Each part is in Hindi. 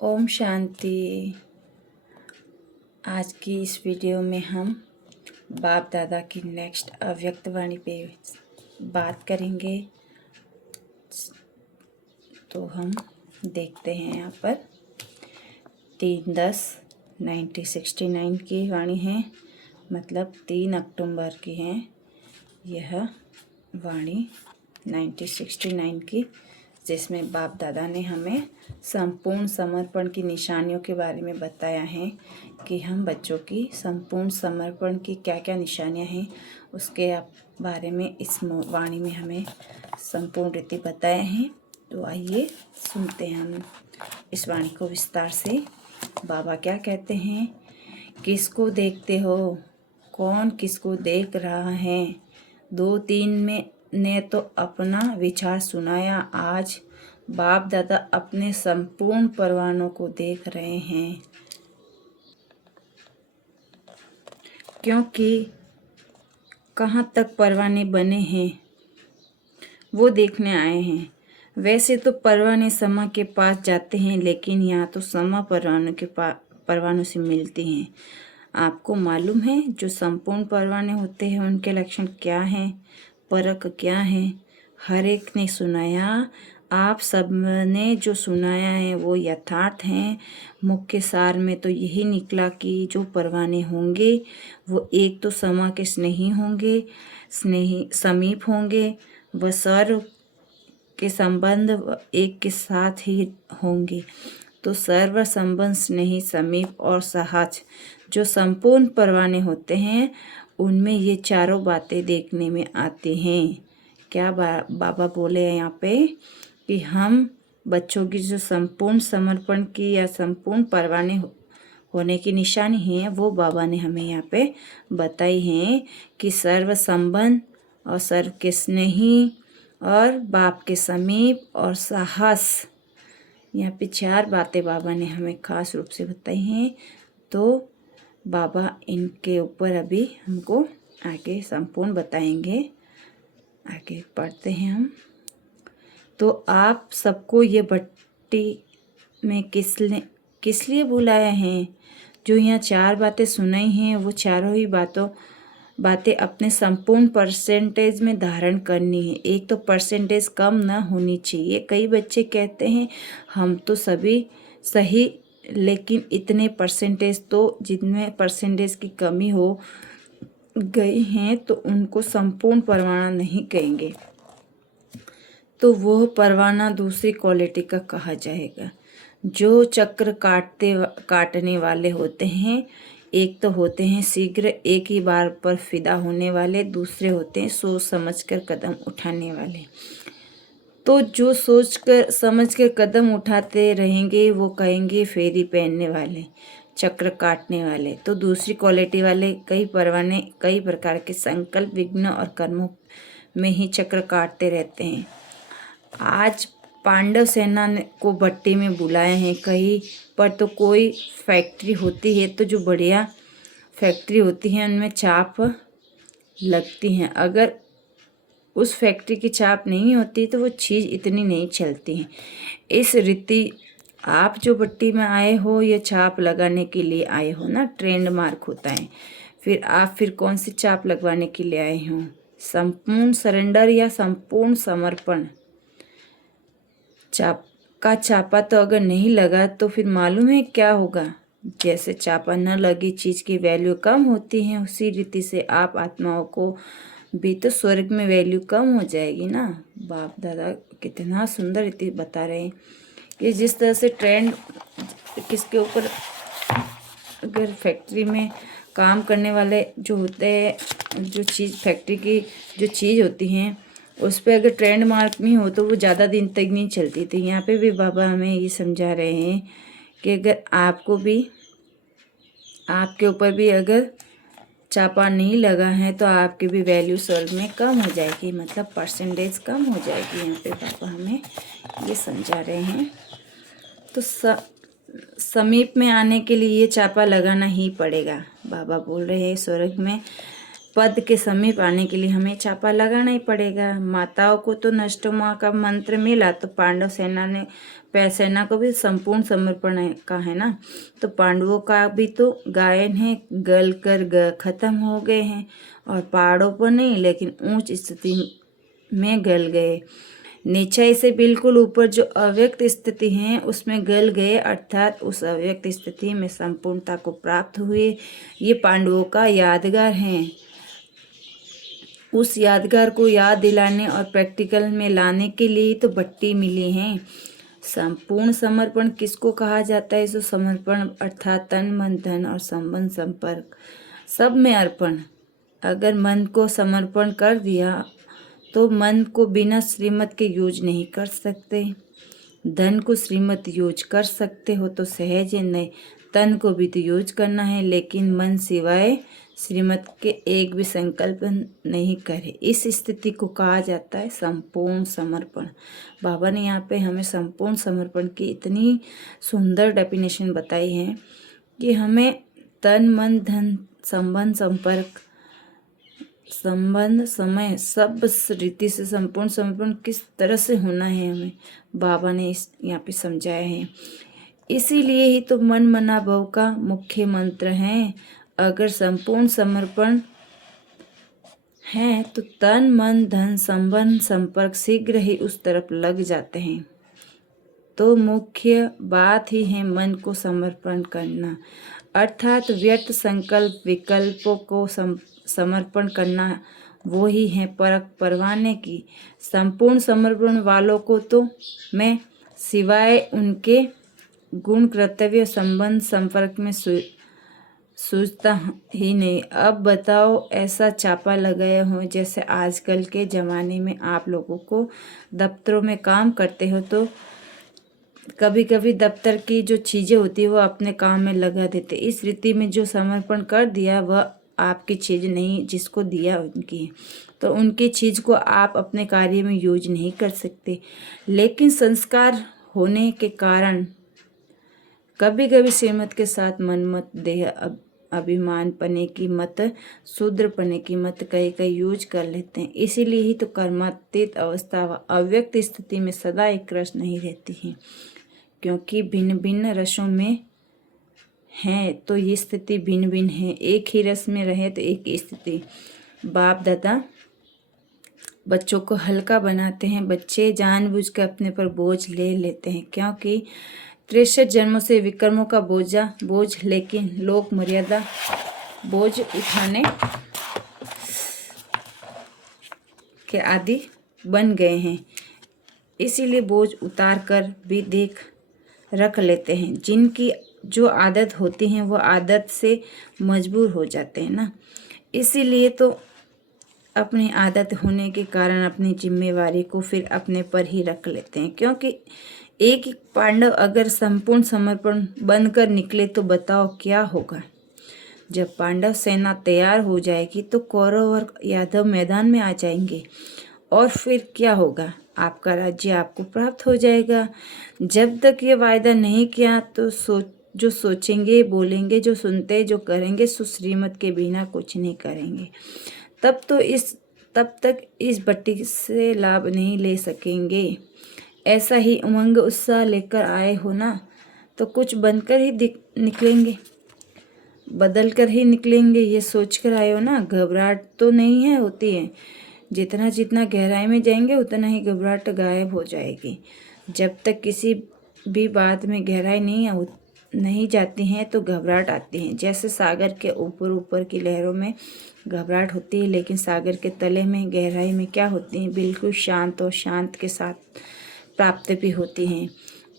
ओम शांति। आज की इस वीडियो में हम बाप दादा की नेक्स्ट अव्यक्त वाणी पे बात करेंगे। तो हम देखते हैं यहाँ पर 3/10/1969 की वाणी है, मतलब 3 अक्टूबर की है यह वाणी 1969 की, जिसमें बाप दादा ने हमें संपूर्ण समर्पण की निशानियों के बारे में बताया है कि हम बच्चों की संपूर्ण समर्पण की क्या क्या निशानियां हैं उसके बारे में इस वाणी में हमें संपूर्ण रीति बताए हैं। तो आइए सुनते हैं हम इस वाणी को विस्तार से। बाबा क्या कहते हैं? किसको देखते हो? कौन किसको देख रहा है? 2-3 में ने तो अपना विचार सुनाया। आज बाप दादा अपने संपूर्ण परवानों को देख रहे हैं, क्योंकि कहाँ तक परवाने बने हैं वो देखने आए हैं। वैसे तो परवाने समा के पास जाते हैं, लेकिन यहाँ तो समा परवानों से मिलती हैं। आपको मालूम है जो संपूर्ण परवाने होते हैं उनके लक्षण क्या हैं, परख क्या है? हर एक ने सुनाया। आप सब ने जो सुनाया है वो यथार्थ हैं। मुख्य सार में तो यही निकला कि जो परवाने होंगे वो एक तो समा के स्नेही होंगे, स्नेही समीप होंगे, व सर्व के संबंध एक के साथ ही होंगे। तो सर्व संबंध स्नेही समीप और सहज जो संपूर्ण परवाने होते हैं उनमें ये चारों बातें देखने में आती हैं। क्या बाबा बोले हैं यहाँ पे कि हम बच्चों की जो संपूर्ण समर्पण की या संपूर्ण परवाने होने की निशानी है वो बाबा ने हमें यहाँ पे बताई हैं कि सर्व संबंध और सर्व के स्नेही और बाप के समीप और साहस। यहाँ पे 4 बातें बाबा ने हमें खास रूप से बताई हैं। तो बाबा इनके ऊपर अभी हमको आगे संपूर्ण बताएंगे। आगे पढ़ते हैं हम। तो आप सबको ये भट्टी में किस लिए बुलाया है? जो यहाँ 4 बातें सुनाई हैं वो चारों ही बातें अपने संपूर्ण परसेंटेज में धारण करनी है। एक तो परसेंटेज कम ना होनी चाहिए। कई बच्चे कहते हैं हम तो सभी सही, लेकिन इतने परसेंटेज, तो जिनमें परसेंटेज की कमी हो गई हैं तो उनको संपूर्ण परवाना नहीं कहेंगे, तो वो परवाना दूसरी क्वालिटी का कहा जाएगा। जो चक्र काटने वाले होते हैं, एक तो होते हैं शीघ्र एक ही बार पर फिदा होने वाले, दूसरे होते हैं सोच समझकर कदम उठाने वाले। तो जो सोच कर समझ कर कदम उठाते रहेंगे वो कहेंगे फेरी पहनने वाले, चक्र काटने वाले। तो दूसरी क्वालिटी वाले कई परवाने कई प्रकार के संकल्प, विघ्न और कर्मों में ही चक्र काटते रहते हैं। आज पांडव सेना को भट्टी में बुलाए हैं। कहीं पर तो कोई फैक्ट्री होती है तो जो बढ़िया फैक्ट्री होती है उनमें चाप लगती हैं। अगर उस फैक्ट्री की चाप नहीं होती तो वो चीज़ इतनी नहीं चलती है। इस रीति आप जो भट्टी में आए हो ये छाप लगाने के लिए आए हो ना, ट्रेंड मार्क होता है। फिर कौन सी छाप लगवाने के लिए आए हो? संपूर्ण सरेंडर या संपूर्ण समर्पण। छापा तो अगर नहीं लगा तो फिर मालूम है क्या होगा? जैसे छापा न लगी चीज़ की वैल्यू कम होती है, उसी रीति से आप आत्माओं को भी तो स्वर्ग में वैल्यू कम हो जाएगी ना। बाप दादा कितना सुंदर रीति बता रहे हैं कि जिस तरह से ट्रेंड किसके ऊपर, अगर फैक्ट्री में काम करने वाले जो होते हैं, जो चीज़ फैक्ट्री की जो चीज़ होती हैं उस पर अगर ट्रेंड मार्क नहीं हो तो वो ज़्यादा दिन तक नहीं चलती थी। यहाँ पे भी बाबा हमें ये समझा रहे हैं कि अगर आपके ऊपर भी अगर छापा नहीं लगा है तो आपकी भी वैल्यू स्वर्ग में कम हो जाएगी, मतलब परसेंटेज कम हो जाएगी। यहाँ पे पापा हमें ये समझा रहे हैं। तो समीप में आने के लिए ये छापा लगाना ही पड़ेगा। बाबा बोल रहे हैं स्वर्ग में पद के समीप आने के लिए हमें छापा लगाना ही पड़ेगा। माताओं को तो नष्टोमा का मंत्र मिला, तो पांडव सेना को भी संपूर्ण समर्पण का है ना। तो पांडवों का भी तो गायन है, गल कर खत्म हो गए हैं, और पहाड़ों पर नहीं लेकिन ऊंच स्थिति में गल गए। नीचाई से बिल्कुल ऊपर जो अव्यक्त स्थिति है उसमें गल गए, अर्थात उस अव्यक्त स्थिति में संपूर्णता को प्राप्त हुए। ये पांडवों का यादगार है। उस यादगार को याद दिलाने और प्रैक्टिकल में लाने के लिए तो भट्टी मिली है। संपूर्ण समर्पण किसको कहा जाता है? जो समर्पण अर्थात तन मन धन और संबंध संपर्क सब में अर्पण। अगर मन को समर्पण कर दिया तो मन को बिना श्रीमत के यूज नहीं कर सकते। धन को श्रीमत यूज कर सकते हो तो सहज है, नहीं तन को भी तो यूज करना है, लेकिन मन सिवाय श्रीमत के एक भी संकल्प नहीं करे। इस स्थिति को कहा जाता है संपूर्ण समर्पण। बाबा ने यहाँ पे हमें संपूर्ण समर्पण की इतनी सुंदर डेफिनेशन बताई है कि हमें तन मन धन संबंध समय सब रीति से संपूर्ण समर्पण किस तरह से होना है हमें बाबा ने यहाँ पे समझाया है। इसीलिए ही तो मन मना भव का मुख्य मंत्र है। अगर संपूर्ण समर्पण है तो तन मन धन संबंध संपर्क शीघ्र ही उस तरफ लग जाते हैं। तो मुख्य बात ही है मन को समर्पण करना, अर्थात व्यर्थ संकल्प विकल्पों को समर्पण करना। वो ही है परख परवाने की। संपूर्ण समर्पण वालों को तो मैं सिवाय उनके गुण कर्तव्य संबंध संपर्क में सूझता ही नहीं। अब बताओ ऐसा छापा लगाया हो जैसे आजकल के ज़माने में आप लोगों को दफ्तरों में काम करते हो तो कभी कभी दफ्तर की जो चीज़ें होती है वो अपने काम में लगा देते। इस रीति में जो समर्पण कर दिया वह आपकी चीज़ नहीं, जिसको दिया उनकी, तो उनकी चीज़ को आप अपने कार्य में यूज नहीं कर सकते। लेकिन संस्कार होने के कारण कभी कभी श्रीमत के साथ मनमत देह अभिमान पने की मत शूद्र पने की मत कई यूज कर लेते हैं। इसीलिए ही तो कर्मातीत अवस्था व अव्यक्त स्थिति में सदा एक रस नहीं रहती है, क्योंकि भिन्न भिन्न रसों में है तो ये स्थिति भिन्न भिन्न है। एक ही रस में रहे तो एक ही स्थिति। बाप दादा बच्चों को हल्का बनाते हैं, बच्चे जानबूझकर अपने पर बोझ ले लेते हैं, क्योंकि 63 जन्मों से विक्रमों का बोझ लेकिन लोक मर्यादा बोझ उठाने के आदि बन गए हैं। इसीलिए बोझ उतार कर भी रख लेते हैं। जिनकी जो आदत होती है वो आदत से मजबूर हो जाते हैं ना। इसीलिए तो अपनी आदत होने के कारण अपनी जिम्मेवारी को फिर अपने पर ही रख लेते हैं। क्योंकि एक पांडव अगर संपूर्ण समर्पण बनकर निकले तो बताओ क्या होगा। जब पांडव सेना तैयार हो जाएगी तो कौरव और यादव मैदान में आ जाएंगे और फिर क्या होगा, आपका राज्य आपको प्राप्त हो जाएगा। जब तक ये वायदा नहीं किया तो जो सोचेंगे बोलेंगे, जो सुनते जो करेंगे सो श्रीमत के बिना कुछ नहीं करेंगे। तब तक इस भट्टी से लाभ नहीं ले सकेंगे। ऐसा ही उमंग उत्साह लेकर आए हो ना तो कुछ बनकर ही निकलेंगे, बदल कर ही निकलेंगे। ये सोच कर आए हो ना, घबराहट तो नहीं है होती है। जितना गहराई में जाएंगे उतना ही घबराहट गायब हो जाएगी। जब तक किसी भी बात में गहराई नहीं जाती हैं तो घबराहट आती है। जैसे सागर के ऊपर की लहरों में घबराहट होती है, लेकिन सागर के तले में गहराई में क्या होती है, बिल्कुल शांत और शांत के साथ प्राप्त भी होती हैं।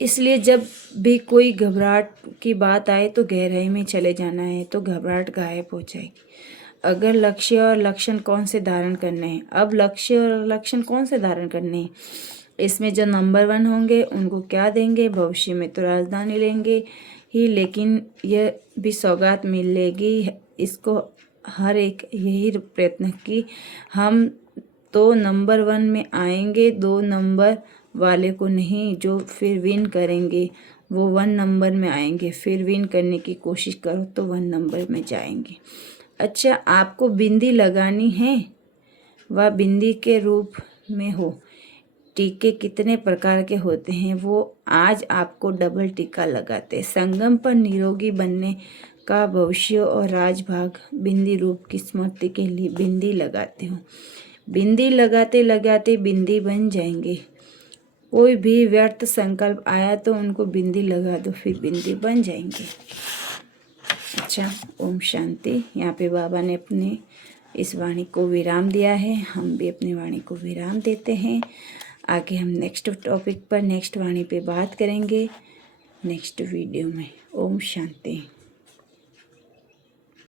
इसलिए जब भी कोई घबराहट की बात आए तो गहराई में चले जाना है तो घबराहट गायब हो जाएगी। अगर लक्ष्य और लक्षण कौन से धारण करने हैं, अब लक्ष्य और लक्षण कौन से धारण करने हैं, इसमें जो नंबर 1 होंगे उनको क्या देंगे, भविष्य में तो राजधानी लेंगे ही, लेकिन यह भी सौगात मिलेगी इसको हर एक यही प्रयत्न कि हम तो नंबर 1 में आएंगे, 2 नंबर वाले को नहीं। जो फिर विन करेंगे वो 1 नंबर में आएंगे, फिर विन करने की कोशिश करो तो 1 नंबर में जाएंगे। अच्छा, आपको बिंदी लगानी है, वह बिंदी के रूप में हो। टीके कितने प्रकार के होते हैं, वो आज आपको डबल टीका लगाते। संगम पर निरोगी बनने का भविष्य और राजभाग बिंदी रूप की स्मृति के लिए बिंदी लगाते हो। बिंदी लगाते लगाते बिंदी बन जाएंगे। कोई भी व्यर्थ संकल्प आया तो उनको बिंदी लगा दो, फिर बिंदी बन जाएंगे। अच्छा, ओम शांति। यहाँ पे बाबा ने अपने इस वाणी को विराम दिया है, हम भी अपनी वाणी को विराम देते हैं। आगे हम नेक्स्ट टॉपिक पर, नेक्स्ट वाणी पे बात करेंगे नेक्स्ट वीडियो में। ओम शांति।